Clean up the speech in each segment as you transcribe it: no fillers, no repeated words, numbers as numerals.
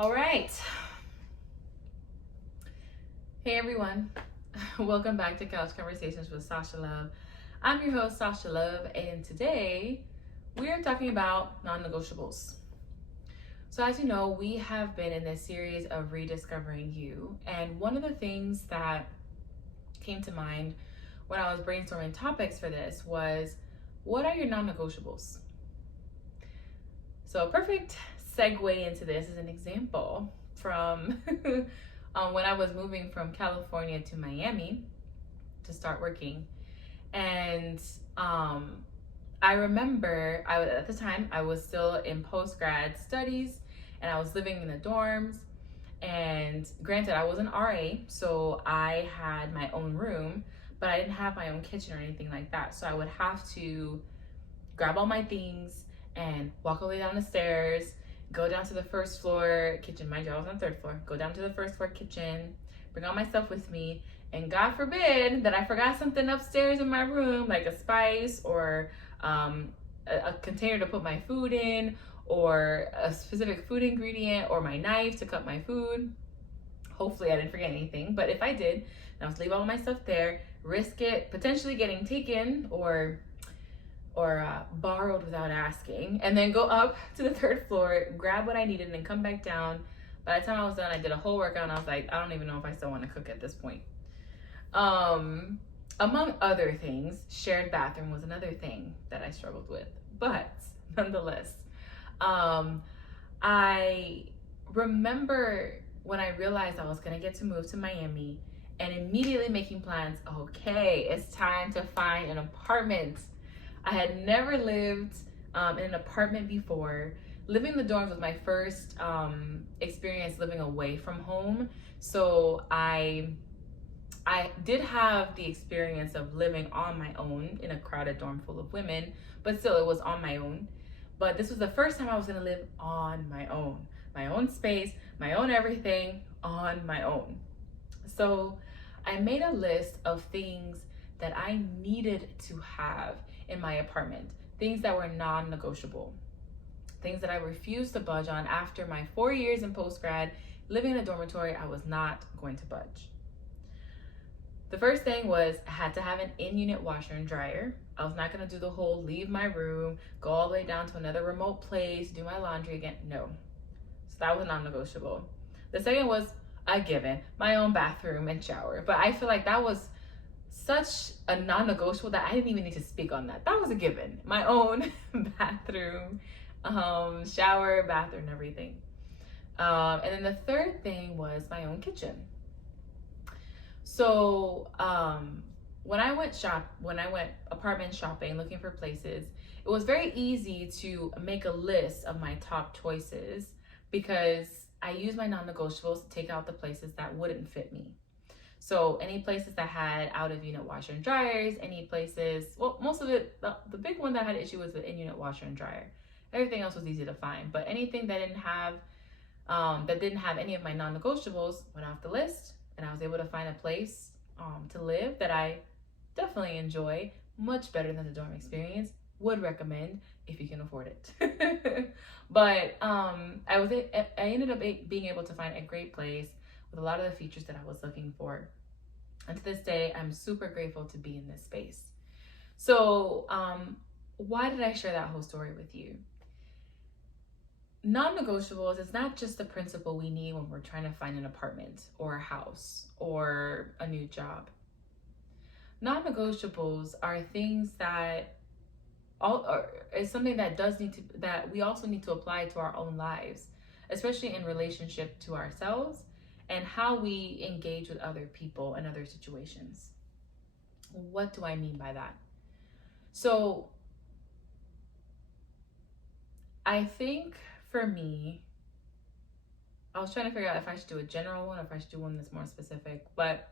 All right. Hey everyone. Welcome back to Couch Conversations with Sasha Love. I'm your host, Sasha Love, and today we are talking about non-negotiables. So as you know, we have been in this series of rediscovering you, and one of the things that came to mind when I was brainstorming topics for this was, what are your non-negotiables? So a perfect segue into this is an example from when I was moving from California to Miami to start working. And I remember at the time I was still in post-grad studies and I was living in the dorms. And granted, I was an RA, so I had my own room, but I didn't have my own kitchen or anything like that. So I would have to grab all my things and walk all the way down the stairs, go down to the first floor kitchen. Mind you, I was on the third floor. Go down to the first floor kitchen, bring all my stuff with me, and God forbid that I forgot something upstairs in my room, like a spice or a container to put my food in, or a specific food ingredient, or my knife to cut my food. Hopefully I didn't forget anything, but if I did, then I was leave all my stuff there, risk it potentially getting taken or borrowed without asking, and then go up to the third floor, grab what I needed, and then come back down. By the time I was done, I did a whole workout, and I was like, I don't even know if I still want to cook at this point. Among other things, shared bathroom was another thing that I struggled with, but nonetheless, I remember when I realized I was gonna get to move to Miami and immediately making plans. Okay, it's time to find an apartment. I had never lived in an apartment before. Living in the dorms was my first experience living away from home. So I did have the experience of living on my own in a crowded dorm full of women, but still it was on my own. But this was the first time I was gonna live on my own space, my own everything, on my own. So I made a list of things that I needed to have in my apartment, things that were non-negotiable, things that I refused to budge on. After my 4 years in post-grad, living in a dormitory, I was not going to budge. The first thing was I had to have an in-unit washer and dryer. I was not gonna do the whole leave my room, go all the way down to another remote place, do my laundry again. No. So that was non-negotiable. The second was a given, my own bathroom and shower. But I feel like that was such a non-negotiable that I didn't even need to speak on that. That was a given. My own bathroom, shower, bathroom, everything. And then the third thing was my own kitchen. So when I went apartment shopping, looking for places, it was very easy to make a list of my top choices because I used my non-negotiables to take out the places that wouldn't fit me. So any places that had out-of-unit washer and dryers, any places, well, most of it, the big one that I had an issue was the in-unit washer and dryer. Everything else was easy to find, but anything that didn't have any of my non-negotiables went off the list, and I was able to find a place to live that I definitely enjoy, much better than the dorm experience. Would recommend if you can afford it. But I ended up being able to find a great place with a lot of the features that I was looking for. And to this day, I'm super grateful to be in this space. So why did I share that whole story with you? Non-negotiables is not just the principle we need when we're trying to find an apartment or a house or a new job. Non-negotiables are things that is something that we also need to apply to our own lives, especially in relationship to ourselves and how we engage with other people and other situations. What do I mean by that? So I think for me, I was trying to figure out if I should do a general one or if I should do one that's more specific, but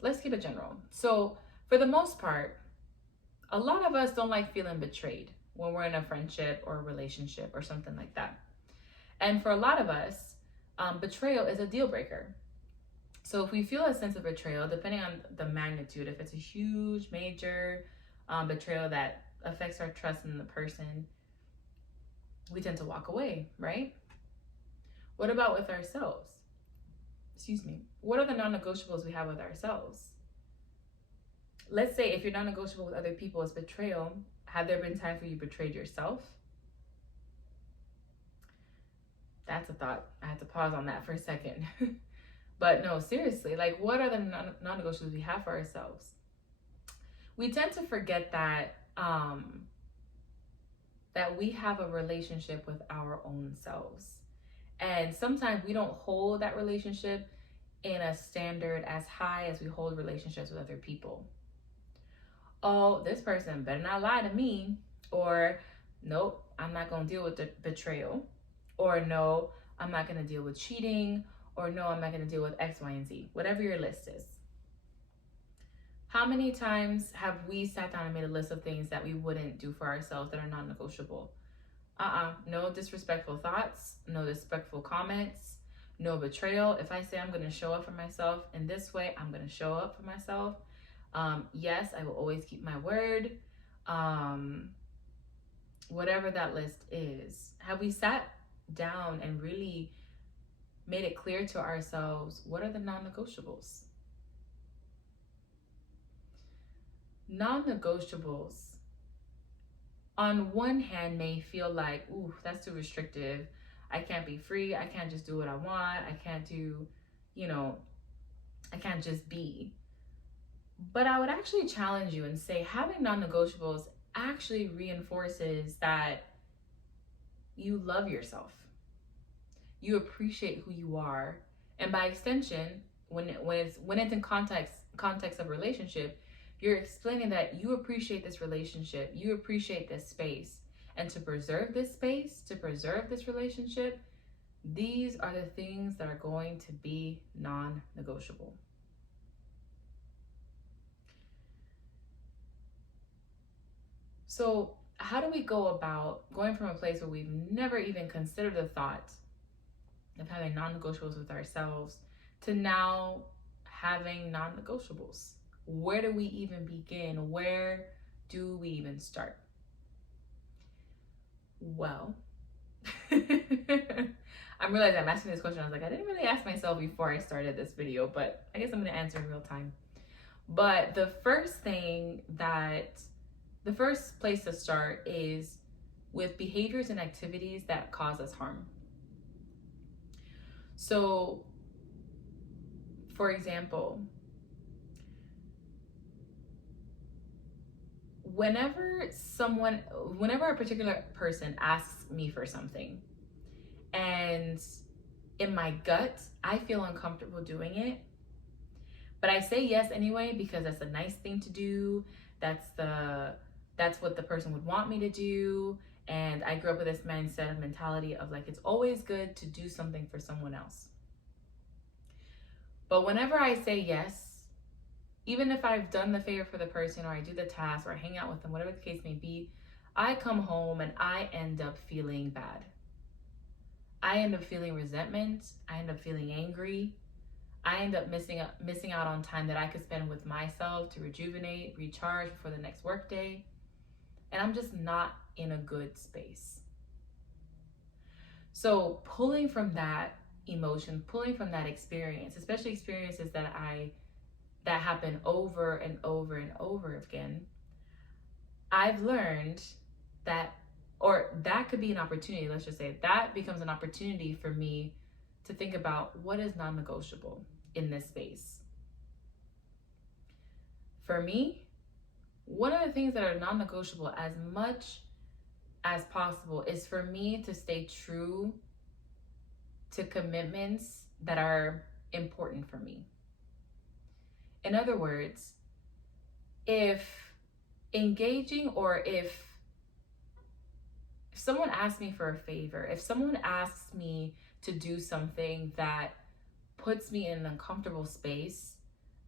let's keep it general. So for the most part, a lot of us don't like feeling betrayed when we're in a friendship or a relationship or something like that. And for a lot of us, betrayal is a deal breaker. So if we feel a sense of betrayal, depending on the magnitude, if it's a huge, major betrayal that affects our trust in the person, we tend to walk away, right? What about with ourselves? Excuse me. What are the non-negotiables we have with ourselves? Let's say if you're non-negotiable with other people is betrayal. Have there been times where you betrayed yourself? That's a thought. I had to pause on that for a second. But no, seriously, like what are the non-negotiables we have for ourselves? We tend to forget that that we have a relationship with our own selves. And sometimes we don't hold that relationship in a standard as high as we hold relationships with other people. Oh, this person better not lie to me. Or, nope, I'm not going to deal with the betrayal. Or, no, I'm not going to deal with cheating. Or, no, I'm not going to deal with X, Y, and Z. Whatever your list is. How many times have we sat down and made a list of things that we wouldn't do for ourselves that are non-negotiable? No disrespectful thoughts, no disrespectful comments, no betrayal. If I say I'm going to show up for myself in this way, I'm going to show up for myself. Yes, I will always keep my word. Whatever that list is. Have we sat down and really made it clear to ourselves, what are the non-negotiables? Non-negotiables, on one hand, may feel like, ooh, that's too restrictive. I can't be free. I can't just do what I want. I can't do, I can't just be. But I would actually challenge you and say having non-negotiables actually reinforces that you love yourself. You appreciate who you are. And by extension, when it's in context of relationship, you're explaining that you appreciate this relationship, you appreciate this space. And to preserve this space, to preserve this relationship, these are the things that are going to be non-negotiable. So how do we go about going from a place where we've never even considered the thought of having non-negotiables with ourselves to now having non-negotiables? Where do we even begin? Where do we even start? Well, I'm realizing I'm asking this question. I was like, I didn't really ask myself before I started this video, but I guess I'm going to answer in real time. But the first place to start is with behaviors and activities that cause us harm. So, for example, whenever a particular person asks me for something and in my gut, I feel uncomfortable doing it, but I say yes anyway because that's a nice thing to do. That's what the person would want me to do. And I grew up with this mentality of like, it's always good to do something for someone else. But whenever I say yes, even if I've done the favor for the person or I do the task or I hang out with them, whatever the case may be, I come home and I end up feeling bad. I end up feeling resentment. I end up feeling angry. I end up missing out on time that I could spend with myself to rejuvenate, recharge before the next workday. And I'm just not in a good space. So pulling from that emotion, pulling from that experience, especially experiences that happen over and over and over again, I've learned that could be an opportunity. Let's just say that becomes an opportunity for me to think about what is non-negotiable in this space. For me, one of the things that are non-negotiable as much as possible is for me to stay true to commitments that are important for me. In other words, if engaging or if someone asks me for a favor, if someone asks me to do something that puts me in an uncomfortable space,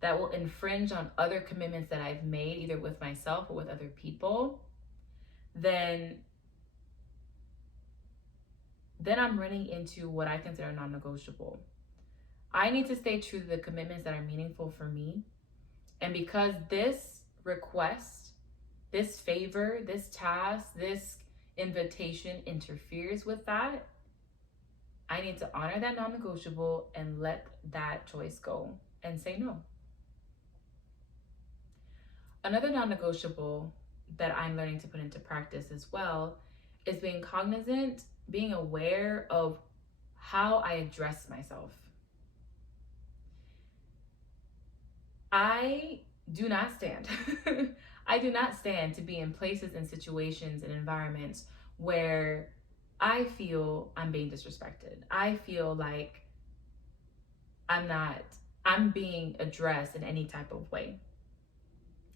that will infringe on other commitments that I've made, either with myself or with other people, then I'm running into what I consider non-negotiable. I need to stay true to the commitments that are meaningful for me. And because this request, this favor, this task, this invitation interferes with that, I need to honor that non-negotiable and let that choice go and say no. Another non-negotiable that I'm learning to put into practice as well is being cognizant, being aware of how I address myself. I do not stand. I do not stand to be in places and situations and environments where I feel I'm being disrespected. I feel like I'm being addressed in any type of way.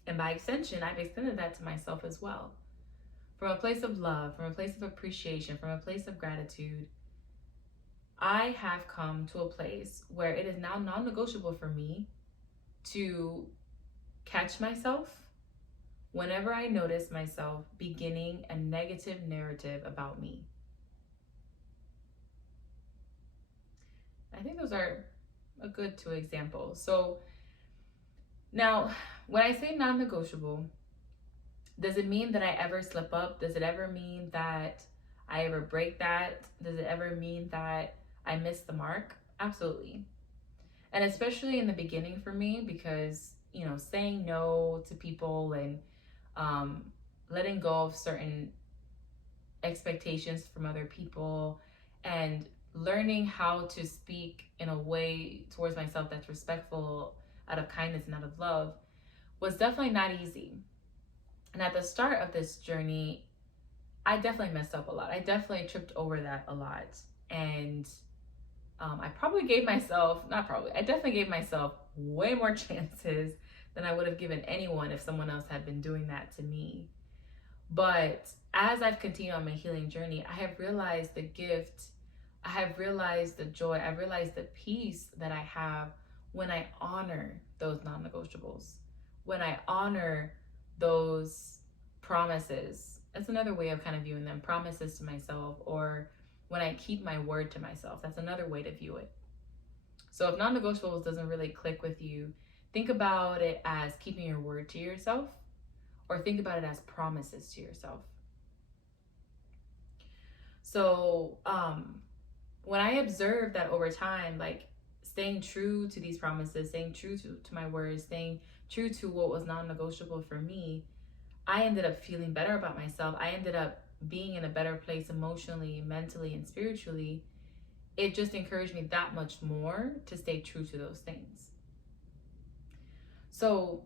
And by extension, I've extended that to myself as well. From a place of love, from a place of appreciation, from a place of gratitude, I have come to a place where it is now non-negotiable for me to catch myself whenever I notice myself beginning a negative narrative about me. I think those are a good 2 examples. So now, when I say non-negotiable, does it mean that I ever slip up? Does it ever mean that I ever break that? Does it ever mean that I miss the mark? Absolutely. And especially in the beginning for me, because, saying no to people and letting go of certain expectations from other people and learning how to speak in a way towards myself that's respectful out of kindness and out of love was definitely not easy. And at the start of this journey, I definitely messed up a lot. I definitely tripped over that a lot. And I definitely gave myself way more chances than I would have given anyone if someone else had been doing that to me. But as I've continued on my healing journey, I have realized the gift, I have realized the joy, I've realized the peace that I have when I honor those non-negotiables, when I honor those promises. That's another way of kind of viewing them, promises to myself, or when I keep my word to myself. That's another way to view it. So if non-negotiables doesn't really click with you, think about it as keeping your word to yourself, or think about it as promises to yourself. So when I observe that over time, like staying true to these promises, staying true to my words, staying true to what was non-negotiable for me, I ended up feeling better about myself. I ended up being in a better place emotionally, mentally, and spiritually. It just encouraged me that much more to stay true to those things. So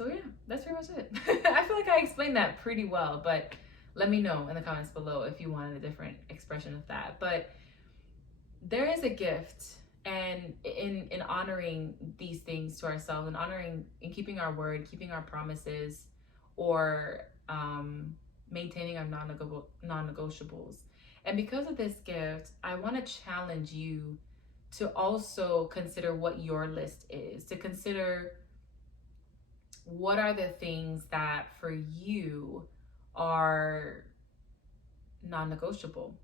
yeah, that's pretty much it. I feel like I explained that pretty well, but let me know in the comments below if you wanted a different expression of that. But there is a gift, and in honoring these things to ourselves, and honoring and keeping our word, keeping our promises, or maintaining our non-negotiables. And because of this gift, I want to challenge you to also consider what your list is, to consider what are the things that for you are non-negotiable.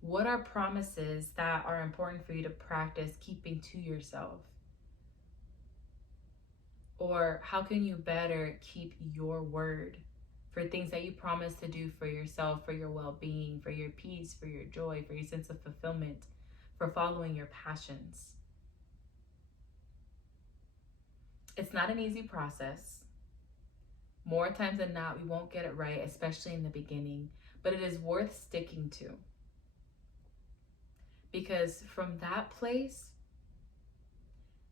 What are promises that are important for you to practice keeping to yourself? Or how can you better keep your word for things that you promise to do for yourself, for your well-being, for your peace, for your joy, for your sense of fulfillment, for following your passions? It's not an easy process. More times than not, we won't get it right, especially in the beginning, but it is worth sticking to. Because from that place,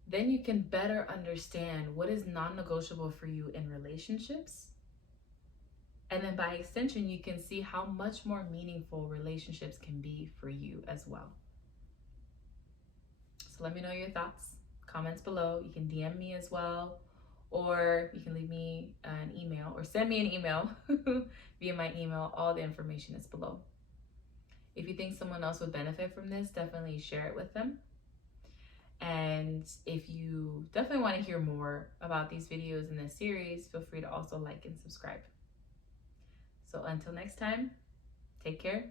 then you can better understand what is non-negotiable for you in relationships. And then by extension, you can see how much more meaningful relationships can be for you as well. So let me know your thoughts, comments below. You can DM me as well, or you can leave me an email or send me an email via my email. All the information is below. If you think someone else would benefit from this, definitely share it with them. And if you definitely want to hear more about these videos in this series, feel free to also like and subscribe. So until next time, take care.